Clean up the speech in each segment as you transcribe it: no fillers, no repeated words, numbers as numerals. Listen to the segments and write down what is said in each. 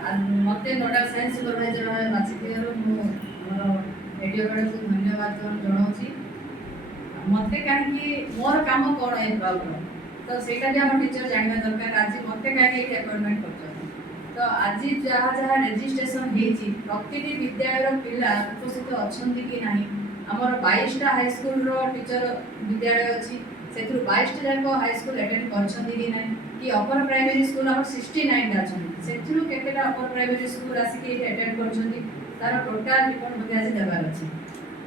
मत नोडा science supervisor भाव बाछिथिबार video को धन्यवाद जनाऊँगी। मत कहीं मोर कम कौन है ब्लॉग तो सहीटा भी आम टीचर जानवा दरकार आज मत कहीं अपॉइंटमेंट कर तो आज जहाँ जहाँ रेजिस्ट्रेशन होती प्रति विद्यालय पिला उपस्थित अच्छा कि ना आमर 22टा हाईस्कल टीचर विद्यालय अच्छी से 22टा जाक हाईस्कल अटेंड कर कि अपर प्राइमरी स्कूल आम 69 अच्छा से केतेटा अपर प्राइमरी स्कूल आसिक अटेंड कर तार टोटाल रिपोर्ट मुझे आज देवार अच्छे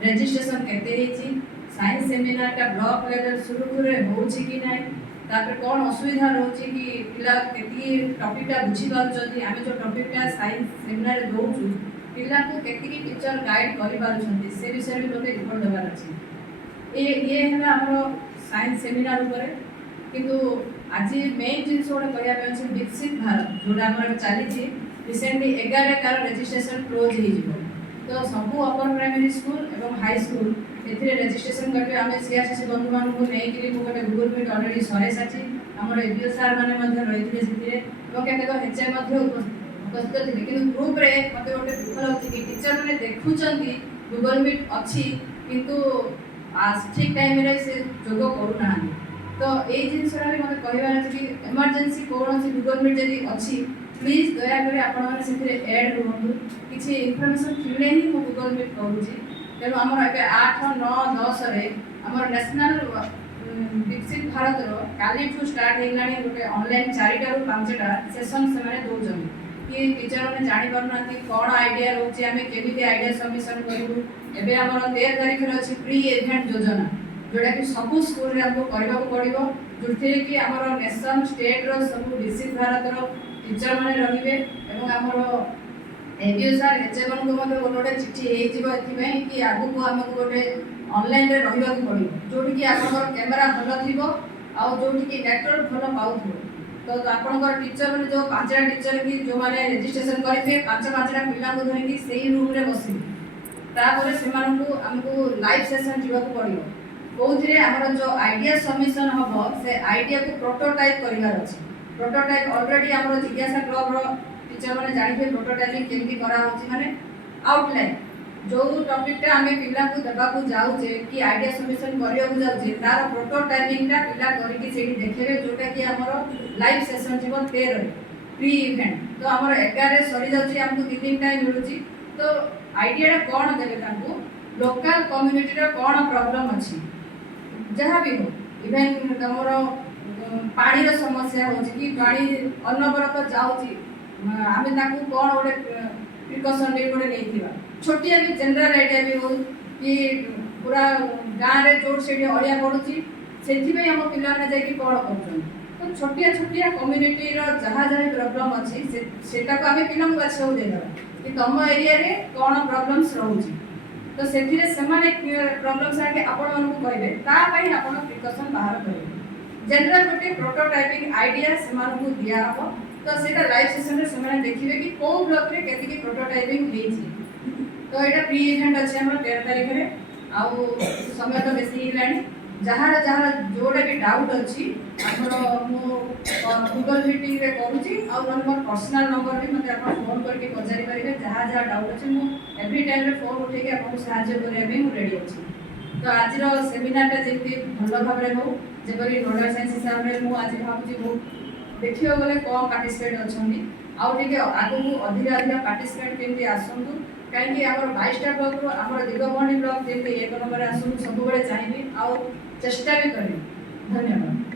रेजिस्ट्रेशन केते साइंस सेमिनार ब्लॉक लेवल सुरुखुरे हो कि ना तापर कौन असुविधा रोचे कि पिला केती टॉपिकटा बुझी पारुछंती आमे जो टॉपिकटा साइंस सेमिनार दोछु पिला को केती टीचर गाइड करि पारुछंती से विषय भी लोके रिपोर्ट देवार अछि ये है हमरो साइंस सेमिनार ऊपर किंतु आज मेन जिन सोड करिया पे अछि विकसित भारत जोडा हमर चली छी रिसेंटली 11 कार रजिस्ट्रेशन क्लोज ही जिवो तो सब अपर प्राइमरी स्कूल एवं हाई स्कूल एथिरे रजिस्ट्रेशन करके आमे सीआरसीसी बंधु मान को नै कि मु गोटे गूगल मीट ऑलरेडी सरे साची हमर एबीओ सर माने मध्ये रहिथिले सेथिरे एवं केतेक हेचए मध्ये उपस्थित थिले किंतु ग्रुप रे मते गोटे दुख लागछि कि टीचर माने देखुचंती गूगल मीट अछि किंतु आज ठीक टाइम रे से जोग करू ना तो ए जिनसरा रे मते कहबार अछि कि इमरजेंसी कोनोसी गूगल मीट जदी अछि प्लीज दया करी आपण माने सेथिरे ऐड रहंतु किछि इन्फॉर्मेशन फिले ही मु गूगल मीट करूछि तेणु आमर ए 8 9 10 रे आमर नेशनल विकसित भारत काली ठू स्टार्ट होगा गोटे ऑनलाइन 4टा रू 5टा सेशन से दौरान कि टीचर मैंने जापर ना कौन आइडिया रोचे आम केमी आइडिया सबमिशन करूँ एवं आम 13 तारीख में अच्छी प्री इवेंट योजना जोटा कि सब स्कूल आमको करने पड़ो जो कि आमर नेशन स्टेट रो सब विकसित भारत टीचर मैंने रे आमर एबीओ सर एचएम को गोटे गोटे चिठी हो कि आगू आमको गोटे ऑनलाइन रे रहिबा को पड़ो जोटी कि आपनकर कैमरा भल थिबो आ जोटी कि नेटवर्क भल पाउथो तो आपनकर टीचर माने जो 5टा टीचर कि जो माने रजिस्ट्रेशन करथे 5टा पिला को धरि कि सेही रूम रे बसी तापर से मानकू हमको लाइव सेशन जीवा को पड़ियो कोथिरे हमर जो आइडिया सबमिशन हबो से आइडिया को प्रोटोटाइप करिवार अछि प्रोटोटाइप ऑलरेडी हमर जिज्ञासा क्लब रो टीचर माने जानिथे प्रोटोटाइपिंग केमती करा होछि माने आउटलाइन जो टॉपिकटा आमे पिला को देबा को जाउचे कि आइडिया सबमिशन करियो को जाउचे तार प्रोटोटाइपिंगटा पिला करि कि सेठी देखिबे जोटा कि हमर लाइव सेशन जीव 13 प्री इवेंट तो हमर 11 सरी जाउची हमको 3 टाइम मिलुची तो आइडिया कोन देबे तांको लोकल कम्युनिटी रो कोन प्रॉब्लम अछि जहां भी हो इवेन हमर पानी रो समस्या होची कि पानी अनबरत जाउची आमे ताकू कोन ओडे प्रिकॉशन ले गोटे नहीं छोटिया भी जनरल आइडिया भी हो कि पूरा गाँव रे जोर से अड़िया पड़ुची से आम पाने जाकि कौन कर तो छोटिया छोटिया कम्युनिटी जहाँ जहाँ प्रॉब्लम अच्छी सेटा को आम पिला बाछा देदेवा कि तुम एरिया रे कौन प्रॉब्लम्स रोचे तो से प्रॉब्लम्स आगे आपण मानक कहे आप प्रिकॉशन बाहर करेंगे जनरल गोटे प्रोटोटाइपिंग आइडिया से दिया हम तो सेटा लाइव सेशन रे से देखिए कि को ब्लॉक रे केतिकी प्रोटोटाइपिंग होईची तो एटा प्री इवेंट अछि हमर 13 तारिख रे आउ समय तो बेसी हिलानी जहाँ जोड़ा भी डाउट अच्छी हमर मु गूगल मीटिंग रे करूची और मोर पर्सनल नंबर भी मते आपण फोन करके पचारि परिबे जहाँ डाउट अच्छे मु एवरी टाइम रे फोन उठे के आपको सहायता करिया में मु रेडी अछि तो आज रो सेमिनार टा जेति भलो भाबरे हो जेपरि नोडल साइंस हिसाब रे मु आज भाबुची बहुत देखियो गले कम पार्टिसिपेट अच्छी आउ टे आगू अधिक अधिक पार्टिसिपेट केमती आसतु कहीं आम 22टा ब्लॉक आम दिगबणी ब्लॉक जमी 1 नंबर आसू सब चाहिए आउ चेष्टा भी करें। धन्यवाद।